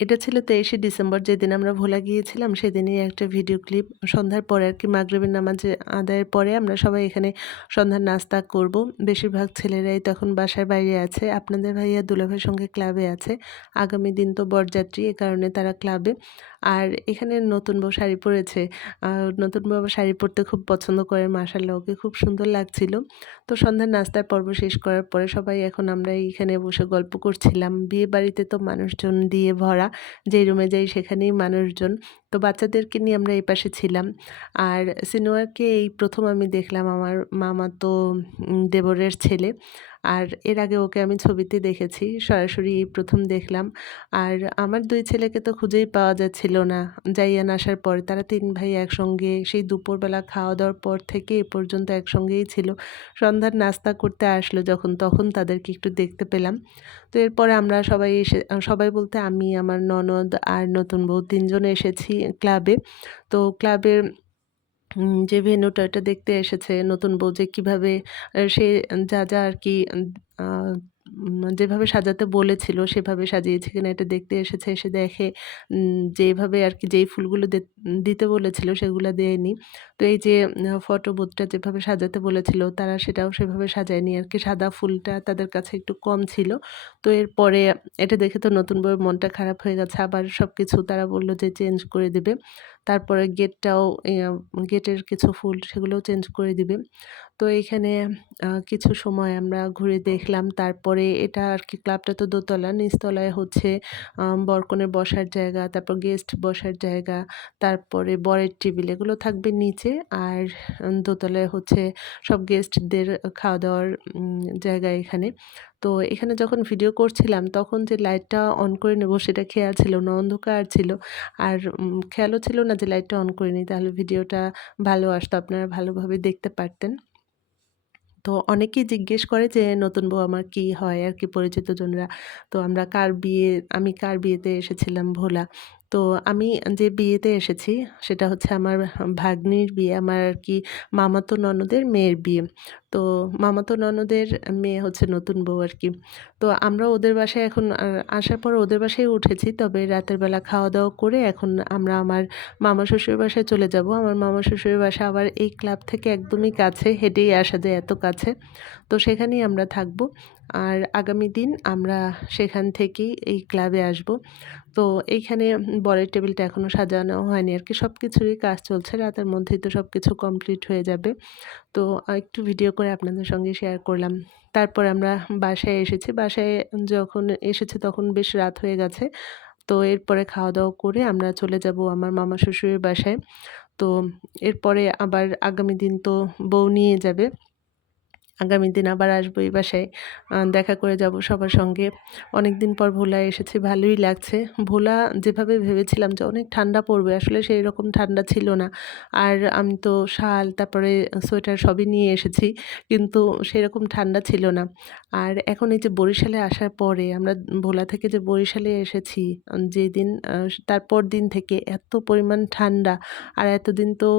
এটা ছিল 23শে ডিসেম্বর, যেদিন আমরা ভোলা গিয়েছিলাম সেদিনই একটা ভিডিও ক্লিপ। সন্ধ্যার পরে আর কি মাগরিবের নামাজ আদায়ের পরে আমরা সবাই এখানে সন্ধ্যার নাস্তা করব। বেশিরভাগ ছেলেরাই তখন বাসার বাইরে আছে। আপনাদের ভাইয়া দুলাভাইয়ের সঙ্গে ক্লাবে আছে। আগামী দিন তো বরযাত্রী, এ কারণে তারা ক্লাবে। আর এখানে নতুন বউ শাড়ি পরেছে। নতুন বউ আবার শাড়ি পরতে খুব পছন্দ করে, মাশাআল্লাহ ওকে খুব সুন্দর লাগছিল। তো সন্ধ্যার নাস্তার পর্ব শেষ করার পরে সবাই এখন আমরা এইখানে বসে গল্প করছিলাম। বিয়ে বাড়িতে তো মানুষজন দিয়ে ভরা। যেই রুমে যাই সেখানেই মানুষজন। তো বাচ্চাদেরকে নিয়ে আমরা এই পাশে ছিলাম। আর সিনোয়ারকে এই ১ম আমি দেখলাম, আমার মামাতো দেবরের ছেলে। আর এর আগে ওকে আমি ছবিতে দেখেছি, সরাসরি এই ১ম দেখলাম। আর আমার ২ ছেলেকে তো খুঁজেই পাওয়া যাচ্ছিল না। জাইয়ান আসার পরে তারা ৩ ভাই একসঙ্গে সেই দুপুরবেলা খাওয়া-দাওয়ার পর থেকে এ পর্যন্ত একসঙ্গেই ছিল। সন্ধ্যার নাস্তা করতে আসলো যখন, তখন তাদেরকে একটু দেখতে পেলাম। তো এরপরে আমরা সবাই সবাই বলতে আমি, আমার ননদ আর নতুন বউ ৩ জন এসেছি ক্লাবে। তো ক্লাবের যে ভেন্যুটা ওটা দেখতে এসেছে নতুন বউ, যে কিভাবে সে যা আরকি আ যেভাবে সাজাতে বলেছিল সেভাবে সাজিয়েছে কিনা এটা দেখতে এসেছে। এসে দেখে যেভাবে আরকি যেই ফুলগুলো দিতে বলেছিল সেগুলা দেয়নি। তো এই যে ফটো বুথটা যেভাবে সাজাতে বলেছিল তারা সেটাও সেভাবে সাজায়নি আরকি। সাদা ফুলটা তাদের কাছে একটু কম ছিল। তো এরপরে এটা দেখে তো নতুন বউয়ের মনটা খারাপ হয়ে গেছে। আবার সবকিছু তারা বলল যে চেঞ্জ করে দিবে। তারপরে গেটটাও গেটের কিছু ফুল সেগুলোও চেঞ্জ করে দিবে। তো এইখানে কিছু সময় আমরা ঘুরে দেখলাম। তারপরে এটা আরকি ক্লাবটা তো দোতলা, নিচতলায় হচ্ছে বর-কনের বসার জায়গা, তারপর গেস্ট বসার জায়গা, তারপরে বরের টেবিল এগুলো থাকবে নিচে। আর দোতলায় হচ্ছে সব গেস্টদের খাওয়া-দাওয়ার জায়গা এখানে। তো এখানে যখন ভিডিও করছিলাম তখন যে লাইটটা অন করে নেব সেটা খেয়াল ছিল না, অন্ধকার ছিল। আর খেয়ালও ছিল না যে লাইটটা অন করিনি, তাহলে ভিডিওটা ভালো আসতো, আপনারা ভালোভাবে দেখতে পারতেন। তো অনেকেই জিজ্ঞেস করে যে নতুন বউ আমার কি হয় আরকি পরিচিতজনরা। তো আমি কার বিয়েতে এসেছিলাম ভোলা। তো আমি যে বিয়েতে এসেছি সেটা হচ্ছে আমার ভাগ্নির বিয়ে, আমার আরকি মামাতো ননদের মেয়ের বিয়ে। তো মামাতো ননদের মেয়ে হচ্ছে নতুন বউ আরকি। তো আমরা ওদের বাসায় এখন আসার পর ওদের বাসায় উঠেছি। তবে রাতের বেলা খাওয়া-দাওয়া করে এখন আমরা আমার মামা শ্বশুরের বাসায় চলে যাব। আমার মামা শ্বশুরের বাসা আবার এই ক্লাব থেকে একদমই কাছে, হেঁটেই আসা যায় এত কাছে। তো সেখানেই আমরা থাকবো। আর আগামী দিন আমরা সেখান থেকেই এই ক্লাবে আসবো। তো এইখানে বরের টেবিলটা এখনো সাজানো হয়নি আরকি। সবকিছুরই কাজ চলছে। রাতের মধ্যেই তো সবকিছু কমপ্লিট হয়ে যাবে। তো একটু ভিডিও করে আপনাদের সঙ্গে শেয়ার করলাম। তারপরে আমরা বাসায় এসেছি। বাসায় যখন এসেছি তখন বেশ রাত হয়ে গেছে। তো এরপরে খাওয়া-দাওয়া করে আমরা চলে যাব আমার মামা শ্বশুরের বাসায়। তো এরপরে আবার আগামী দিন তো বউ নিয়ে যাবে। আগামী দিন আবার আসবো এই বাসায়। দেখা করে যাব সবার সঙ্গে। অনেকদিন পর ভোলায় এসেছি, ভালোই লাগছে। ভোলা যেভাবে ভেবেছিলাম যে অনেক ঠান্ডা পড়বে, আসলে সেইরকম ঠান্ডা ছিল না। আর আমি তো শাল তারপরে সোয়েটার সবই নিয়ে এসেছি। কিন্তু সেরকম ঠান্ডা ছিল না। আর এখন এই যে বরিশালে আসার পরে আমরা ভোলা থেকে যে বরিশালে এসেছি, যেদিন তার পরদিন থেকে এত পরিমাণ ঠান্ডা। আর এতদিন তো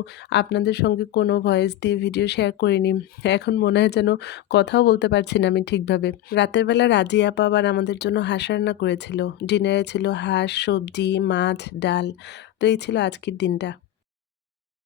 আপনাদের সঙ্গে কোনো ভয়েস দিয়ে ভিডিও শেয়ার করিনি। এখন মনে হয় যেন কথাও বলতে পারছি না আমি ঠিকভাবে। রাতের বেলা রাজি আপা আবার আমাদের জন্য হাঁস রান্না করেছিল। ডিনারে ছিল হাঁস, সবজি, মাছ, ডাল। তো এই ছিল আজকের দিনটা।